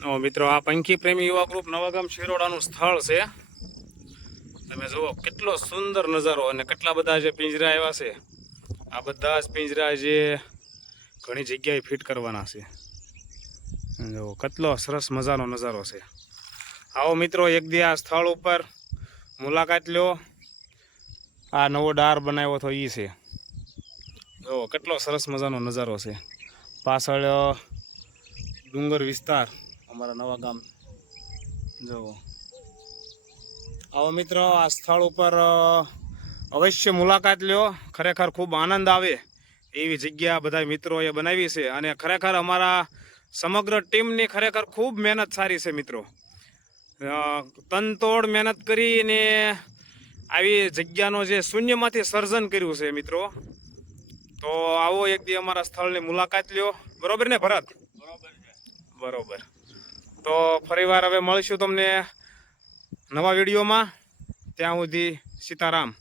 મિત્રો આ પંખી પ્રેમી યુવા ગ્રુપ નવાગામ શિરોડાનું સ્થળ છે. તમે જુઓ કેટલો સુંદર નજારો અને કેટલા બધા જે પિંજરા આવ્યા છે. આ બધા જ પિંજરા જે ઘણી જગ્યાએ ફિટ કરવાના છે. જો કેટલો સરસ મજાનો નજારો છે. આવો મિત્રો એક દી આ સ્થળ ઉપર મુલાકાત લ્યો. આ નવો ડાર બનાવ્યો તો એ છે. જો કેટલો સરસ મજાનો નજારો છે. પાછળ ડુંગર વિસ્તાર અમારા નવાગામ. જો આવો મિત્રો આ સ્થળ ઉપર અવશ્ય મુલાકાત લ્યો. ખરેખર ખૂબ આનંદ આવે એવી જગ્યા બધા મિત્રોએ બનાવી છે. અને ખરેખર અમારા સમગ્ર ટીમની ખરેખર ખૂબ મહેનત સારી છે મિત્રો. તનતોડ મહેનત કરીને આવી જગ્યાનો જે શૂન્યમાંથી સર્જન કર્યું છે મિત્રો. તો આવો એક દી અમારા સ્થળની મુલાકાત લ્યો. બરોબર ને ભરત? બરોબર. તો ફરીવાર હવે મળીશું તમને નવા વિડીયોમાં. ત્યાં સુધી સીતારામ.